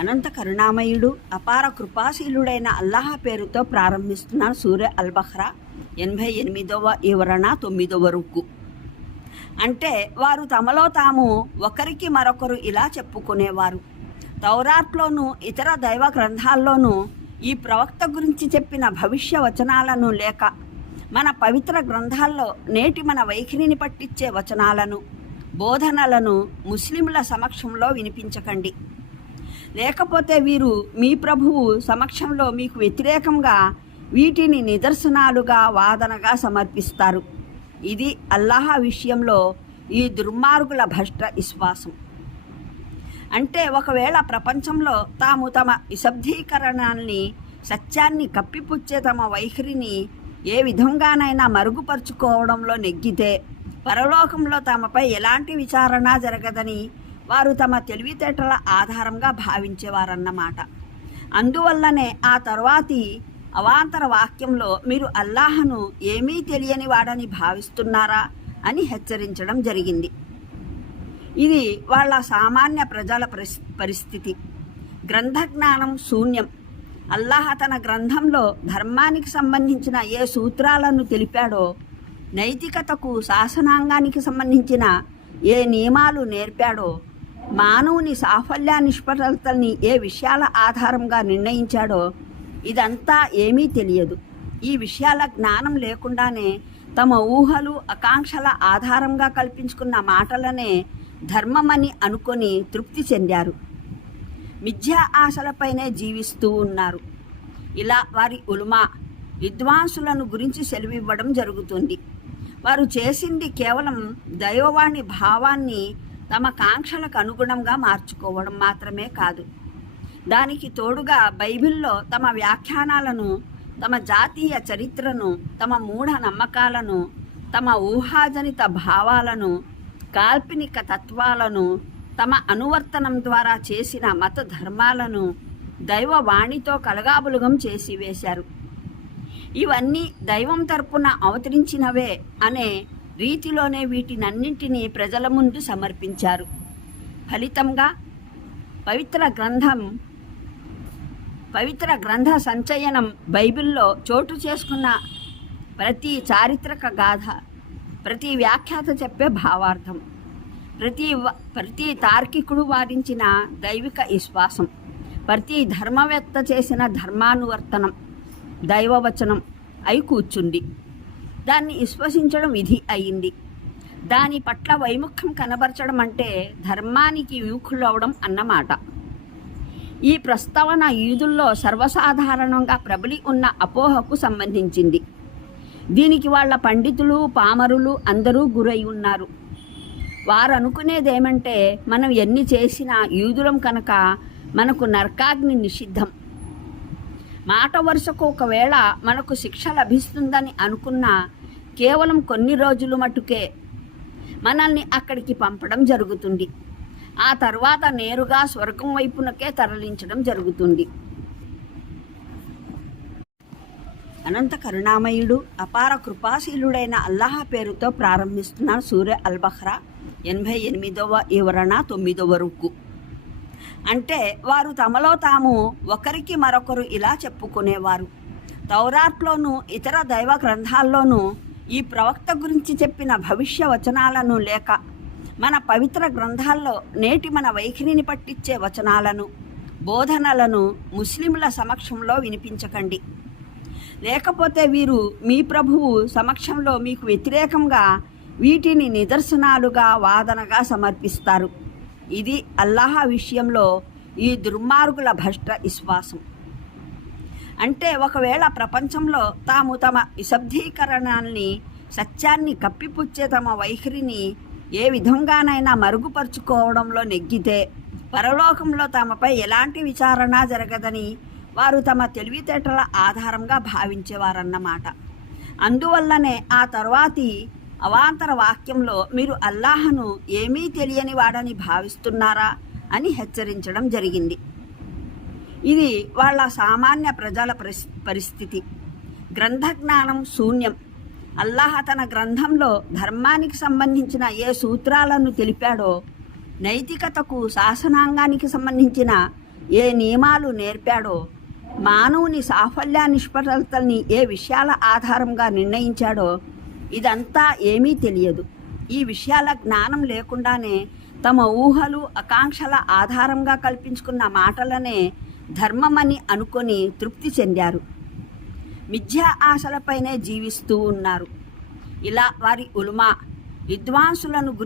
అనంత కరుణామయుడు అపార కృపాశీలుడైన అల్లాహ పేరుతో ప్రారంభిస్తున్నాను సూర్య అల్బహ్రా ఎనభై ఎనిమిదవ వివరణ తొమ్మిదవ రుక్కు అంటే వారు తమలో తాము ఒకరికి మరొకరు ఇలా చెప్పుకునేవారు. తౌరాట్లోనూ ఇతర దైవ గ్రంథాల్లోనూ ఈ ప్రవక్త గురించి చెప్పిన భవిష్య వచనాలను లేక మన పవిత్ర గ్రంథాల్లో నేటి మన వైఖరిని పట్టించే వచనాలను బోధనలను ముస్లింల సమక్షంలో వినిపించకండి. లేకపోతే వీరు మీ ప్రభువు సమక్షంలో మీకు వ్యతిరేకంగా వీటిని నిదర్శనాలుగా వాదనగా సమర్పిస్తారు. ఇది అల్లాహ విషయంలో ఈ దుర్మార్గుల భ్రష్ట విశ్వాసం. అంటే ఒకవేళ ప్రపంచంలో తాము తమ విశబ్దీకరణాన్ని సత్యాన్ని కప్పిపుచ్చే తమ వైఖరిని ఏ విధంగానైనా మరుగుపరుచుకోవడంలో నెగ్గితే పరలోకంలో తమపై ఎలాంటి విచారణ జరగదని వారు తమ తెలివితేటల ఆధారంగా భావించేవారన్నమాట. అందువల్లనే ఆ తర్వాతి అవాంతర వాక్యంలో మీరు అల్లాహను ఏమీ తెలియని వాడని భావిస్తున్నారా అని హెచ్చరించడం జరిగింది. ఇది వాళ్ళ సామాన్య ప్రజల పరిస్- పరిస్థితి. గ్రంథజ్ఞానం శూన్యం. అల్లాహ తన గ్రంథంలో ధర్మానికి సంబంధించిన ఏ సూత్రాలను తెలిపాడో నైతికతకు శాసనాంగానికి సంబంధించిన ఏ నియమాలు నేర్పాడో మానవుని సాఫల్య నిష్ఫలతల్ని ఏ విషయాల ఆధారంగా నిర్ణయించాడో ఇదంతా ఏమీ తెలియదు. ఈ విషయాల జ్ఞానం లేకుండానే తమ ఊహలు ఆకాంక్షల ఆధారంగా కల్పించుకున్న మాటలనే ధర్మమని అనుకొని తృప్తి చెందారు. మిథ్యా ఆశలపైనే జీవిస్తూ ఉన్నారు. ఇలా వారి ఉలుమా విద్వాంసులను గురించి సెలవివ్వడం జరుగుతుంది. వారు చేసింది కేవలం దైవవాణి భావాన్ని తమ కాంక్షలకు అనుగుణంగా మార్చుకోవడం మాత్రమే కాదు. దానికి తోడుగా బైబిల్లో తమ వ్యాఖ్యానాలను తమ జాతీయ చరిత్రను తమ మూఢ నమ్మకాలను తమ ఊహాజనిత భావాలను కాల్పనిక తత్వాలను తమ అనువర్తనం ద్వారా చేసిన మత ధర్మాలను దైవవాణితో కలగాబులుగం చేసి వేశారు ఇవన్నీ దైవం తరపున అవతరించినవే అనే రీతిలోనే వీటినన్నింటినీ ప్రజల ముందు సమర్పించారు. ఫలితంగా పవిత్ర గ్రంథం పవిత్ర గ్రంథ సంచయనం బైబిల్లో చోటు చేసుకున్న ప్రతి చారిత్రక గాథ ప్రతి వ్యాఖ్యాత చెప్పే భావార్థం ప్రతి ప్రతి తార్కికుడు వారించిన దైవిక విశ్వాసం ప్రతి ధర్మవేత్త చేసిన ధర్మానువర్తనం దైవవచనం అయి కూర్చుండి దాన్ని విశ్వసించడం విధి అయింది. దాని పట్ల వైముఖ్యం కనబరచడం అంటే ధర్మానికి విముఖులవడం అన్నమాట. ఈ ప్రస్తావన ఈదుల్లో సర్వసాధారణంగా ప్రబలి ఉన్న అపోహకు సంబంధించింది. దీనికి వాళ్ళ పండితులు పామరులు అందరూ గురై ఉన్నారు. వారు అనుకునేదేమంటే మనం ఎన్ని చేసినా యూదులం కనుక మనకు నరకాగ్ని నిషిద్ధం. మాట వరుసకు ఒకవేళ మనకు శిక్ష లభిస్తుందని అనుకున్నా కేవలం కొన్ని రోజులు మటుకే మనల్ని అక్కడికి పంపడం జరుగుతుంది. ఆ తర్వాత నేరుగా స్వర్గం వైపునకే తరలించడం జరుగుతుంది. అనంత కరుణామయుడు అపార కృపాశీలుడైన అల్లాహ పేరుతో ప్రారంభిస్తున్న సూర్య అల్బహ్రా ఎనభై ఎనిమిదవ వివరణ తొమ్మిదవ రుక్కు అంటే వారు తమలో తాము ఒకరికి మరొకరు ఇలా చెప్పుకునేవారు. తౌరాట్లోనూ ఇతర దైవ గ్రంథాల్లోనూ ఈ ప్రవక్త గురించి చెప్పిన భవిష్య వచనాలను లేక మన పవిత్ర గ్రంథాల్లో నేటి మన వైఖరిని పట్టించే వచనాలను బోధనలను ముస్లింల సమక్షంలో వినిపించకండి. లేకపోతే వీరు మీ ప్రభువు సమక్షంలో మీకు వ్యతిరేకంగా వీటిని నిదర్శనాలుగా వాదనగా సమర్పిస్తారు. ఇది అల్లాహ విషయంలో ఈ దుర్మార్గుల భ్రష్ట విశ్వాసం. అంటే ఒకవేళ ప్రపంచంలో తాము తమ విశబ్దీకరణాన్ని సత్యాన్ని కప్పిపుచ్చే తమ వైఖరిని ఏ విధంగానైనా మరుగుపరుచుకోవడంలో నెగ్గితే పరలోకంలో తమపై ఎలాంటి విచారణ జరగదని వారు తమ తెలివితేటల ఆధారంగా భావించేవారన్నమాట. అందువల్లనే ఆ తర్వాతి అవాంతర వాక్యంలో మీరు అల్లాహను ఏమీ తెలియని వాడని భావిస్తున్నారా అని హెచ్చరించడం జరిగింది. ఇది వాళ్ళ సామాన్య ప్రజల పరిస్థితి. గ్రంథజ్ఞానం శూన్యం. అల్లాహ తన గ్రంథంలో ధర్మానికి సంబంధించిన ఏ సూత్రాలను తెలిపాడో నైతికతకు శాసనాంగానికి సంబంధించిన ఏ నియమాలు నేర్పాడో మానవుని సాఫల్య నిష్ఫలతల్ని ఏ విషయాల ఆధారంగా నిర్ణయించాడో ఇదంతా ఏమీ తెలియదు. ఈ విషయాల జ్ఞానం లేకుండానే తమ ఊహలు ఆకాంక్షల ఆధారంగా కల్పించుకున్న మాటలనే ధర్మమని అనుకొని తృప్తి చెందారు. మిథ్యా ఆశలపైనే జీవిస్తూ ఉన్నారు. ఇలా వారి ఉలుమా విద్వాంసులను